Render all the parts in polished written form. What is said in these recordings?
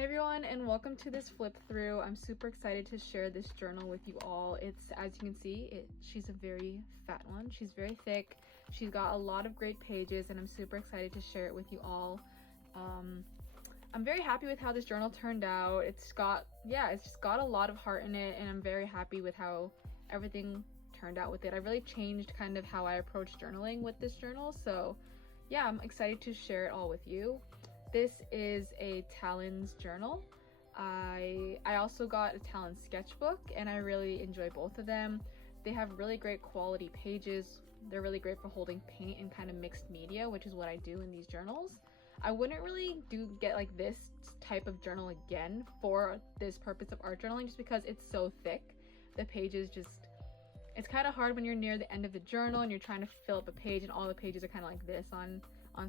Hey everyone, and welcome to this flip through. I'm super excited to share this journal with you all. It's, as you can see, she's a very fat one. She's very thick. She's got a lot of great pages, and I'm super excited to share it with you all. I'm very happy with how this journal turned out. It's just got a lot of heart in it, and I'm very happy with how everything turned out with it. I really changed kind of how I approach journaling with this journal, so yeah, I'm excited to share it all with you. This is a Talens journal. I also got a Talens sketchbook, and I really enjoy both of them. They have really great quality pages. They're really great for holding paint and kind of mixed media, which is what I do in these journals. I wouldn't really get like this type of journal again for this purpose of art journaling, just because it's so thick. The pages it's kind of hard when you're near the end of the journal and you're trying to fill up a page and all the pages are kind of like this on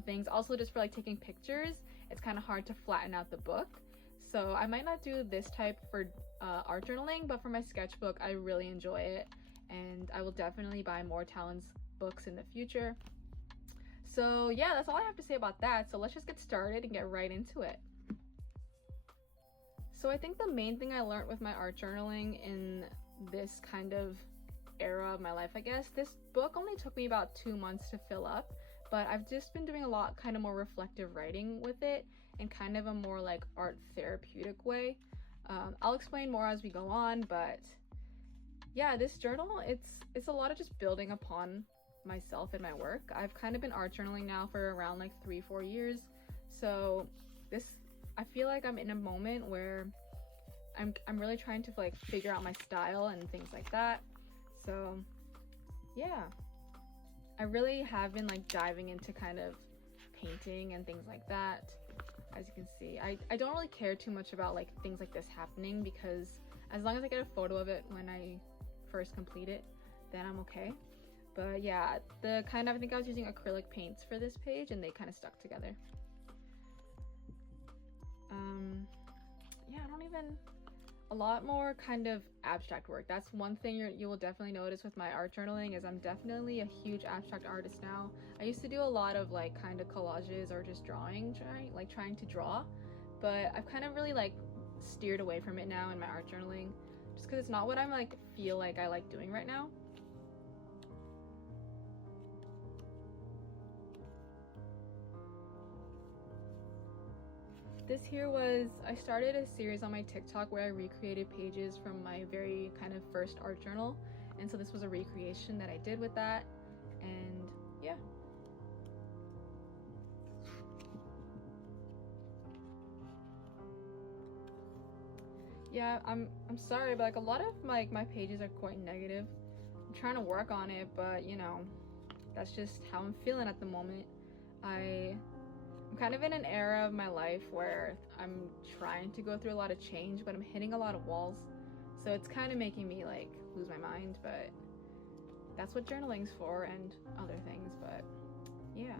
things. Also, just for like taking pictures, it's kind of hard to flatten out the book. So I might not do this type for art journaling, but for my sketchbook, I really enjoy it, and I will definitely buy more Talens books in the future. So yeah, that's all I have to say about that. So let's just get started and get right into it. So I think the main thing I learned with my art journaling in this kind of era of my life, I guess, this book only took me about 2 months to fill up, but I've just been doing a lot kind of more reflective writing with it in kind of a more like art therapeutic way. I'll explain more as we go on, but yeah, this journal, it's a lot of just building upon myself and my work. I've kind of been art journaling now for around like 3-4 years, so I feel like I'm in a moment where I'm really trying to like figure out my style and things like that. So yeah, I really have been like diving into kind of painting and things like that. As you can see, I don't really care too much about like things like this happening, because as long as I get a photo of it when I first complete it, then I'm okay. But yeah, I think I was using acrylic paints for this page, and they kind of stuck together. Yeah, a lot more kind of abstract work. That's one thing you will definitely notice with my art journaling, is I'm definitely a huge abstract artist now. I used to do a lot of like kind of collages or just trying to draw, but I've kind of really like steered away from it now in my art journaling, just because it's not what I'm like feel like I like doing right now. This here I started a series on my TikTok where I recreated pages from my very kind of first art journal, and so this was a recreation that I did with that, and yeah. Yeah, I'm sorry, but like a lot of my pages are quite negative. I'm trying to work on it, but you know, that's just how I'm feeling at the moment. I'm kind of in an era of my life where I'm trying to go through a lot of change, but I'm hitting a lot of walls. So it's kind of making me like lose my mind, but that's what journaling's for, and other things, but yeah.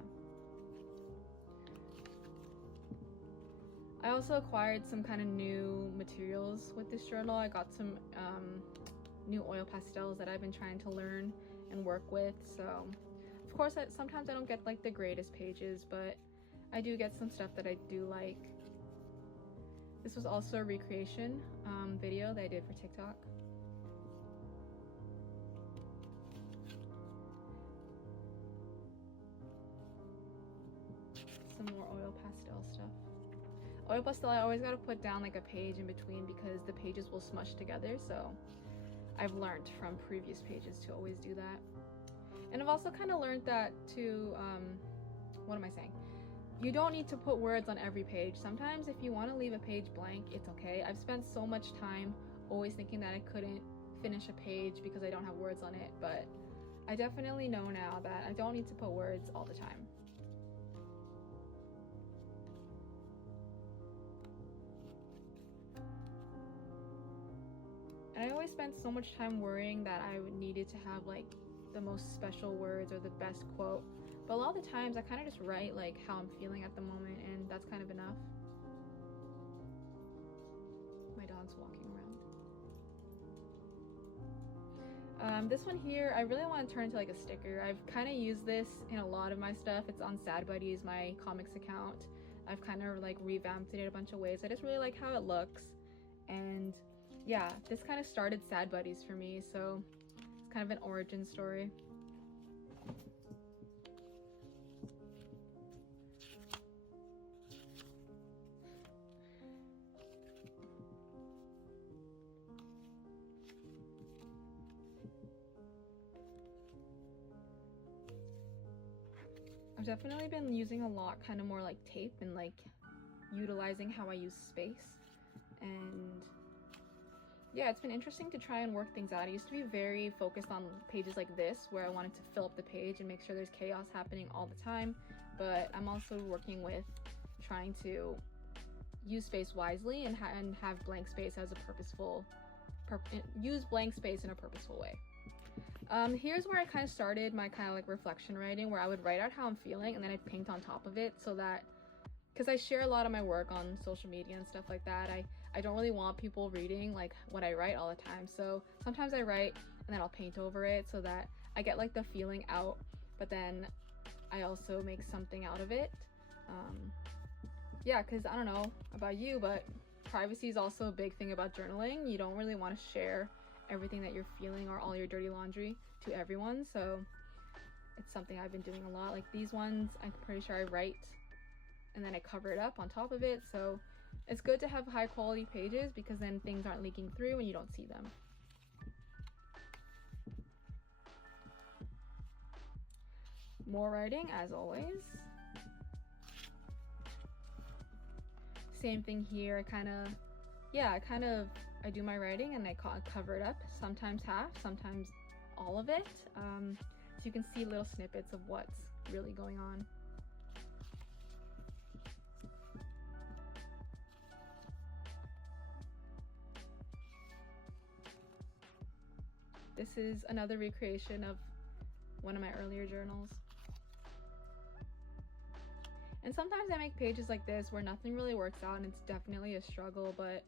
I also acquired some kind of new materials with this journal. I got some new oil pastels that I've been trying to learn and work with. So of course, sometimes I don't get like the greatest pages, but I do get some stuff that I do like. This was also a recreation video that I did for TikTok. Some more oil pastel stuff. Oil pastel, I always gotta put down like a page in between because the pages will smush together, so I've learned from previous pages to always do that. And I've also kind of learned that what am I saying? You don't need to put words on every page. Sometimes if you want to leave a page blank, it's okay. I've spent so much time always thinking that I couldn't finish a page because I don't have words on it, but I definitely know now that I don't need to put words all the time. And I always spent so much time worrying that I needed to have like the most special words or the best quote, but a lot of the times I kind of just write like how I'm feeling at the moment, and that's kind of enough. My dog's walking around. This one here, I really want to turn into like a sticker. I've kind of used this in a lot of my stuff. It's on Sad Buddies, my comics account. I've kind of like revamped it a bunch of ways. I just really like how it looks. And yeah, this kind of started Sad Buddies for me, so it's kind of an origin story. I've definitely been using a lot kind of more like tape and like utilizing how I use space. And yeah, it's been interesting to try and work things out. I used to be very focused on pages like this where I wanted to fill up the page and make sure there's chaos happening all the time, but I'm also working with trying to use space wisely and have blank space as a use blank space in a purposeful way. Here's where I kind of started my kind of like reflection writing, where I would write out how I'm feeling and then I'd paint on top of it, so that, because I share a lot of my work on social media and stuff like that, I don't really want people reading like what I write all the time. So sometimes I write and then I'll paint over it so that I get like the feeling out, but then I also make something out of it. Yeah, because I don't know about you, but privacy is also a big thing about journaling. You don't really want to share everything that you're feeling or all your dirty laundry to everyone, so it's something I've been doing a lot. Like these ones, I'm pretty sure I write and then I cover it up on top of it, so it's good to have high quality pages because then things aren't leaking through and you don't see them. More writing as always. Same thing here. I do my writing and I cover it up, sometimes half, sometimes all of it, so you can see little snippets of what's really going on. This is another recreation of one of my earlier journals. And sometimes I make pages like this where nothing really works out and it's definitely a struggle, but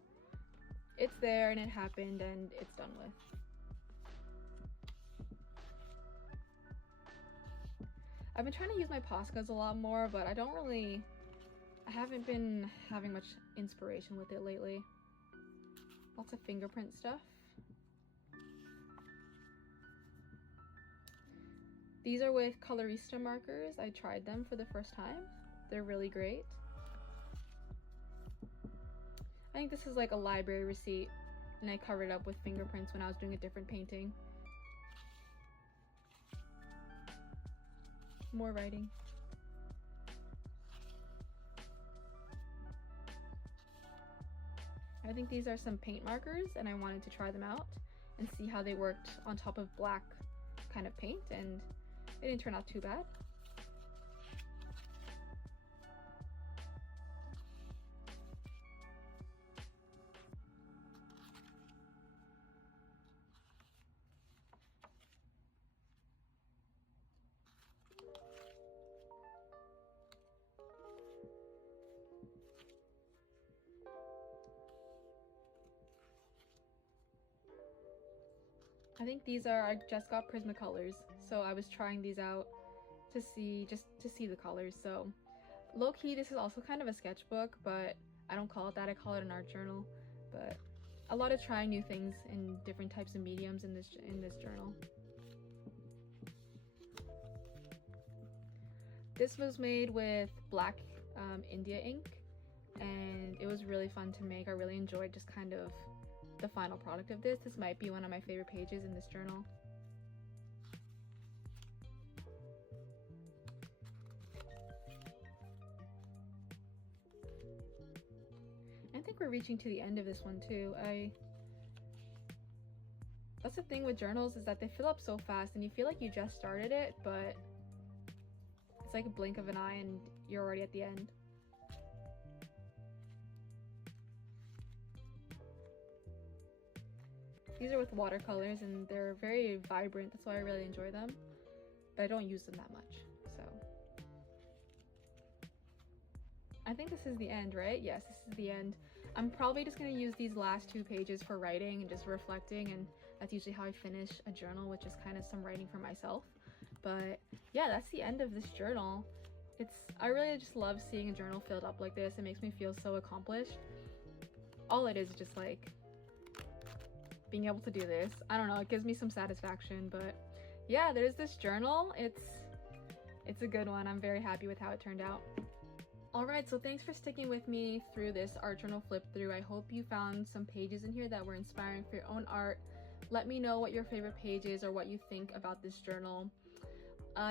it's there and it happened and it's done with. I've been trying to use my Poscas a lot more, but I haven't been having much inspiration with it lately. Lots of fingerprint stuff. These are with Colorista markers. I tried them for the first time. They're really great. I think this is like a library receipt, and I covered it up with fingerprints when I was doing a different painting. More writing. I think these are some paint markers, and I wanted to try them out and see how they worked on top of black kind of paint, and it didn't turn out too bad. I think these are, I just got Prismacolors, so I was trying these out to see, just to see the colors. So low-key, this is also kind of a sketchbook, but I don't call it that, I call it an art journal. But a lot of trying new things in different types of mediums in this journal. This was made with black India ink, and it was really fun to make. I really enjoyed just kind of the final product of this. This might be one of my favorite pages in this journal. I think we're reaching to the end of this one too. That's the thing with journals, is that they fill up so fast and you feel like you just started it, but it's like a blink of an eye and you're already at the end. These are with watercolors and they're very vibrant, that's why I really enjoy them, but I don't use them that much, so. I think this is the end, right? Yes, this is the end. I'm probably just gonna use these last 2 pages for writing and just reflecting, and that's usually how I finish a journal, which is kind of some writing for myself. But yeah, that's the end of this journal. I really just love seeing a journal filled up like this. It makes me feel so accomplished. All it is just like being able to do this. I don't know, it gives me some satisfaction, but yeah, there's this journal. It's a good one. I'm very happy with how it turned out. Alright, so thanks for sticking with me through this art journal flip through. I hope you found some pages in here that were inspiring for your own art. Let me know what your favorite page is or what you think about this journal.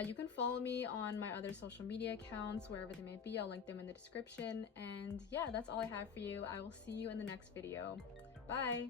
You can follow me on my other social media accounts, wherever they may be. I'll link them in the description. And yeah, that's all I have for you. I will see you in the next video. Bye!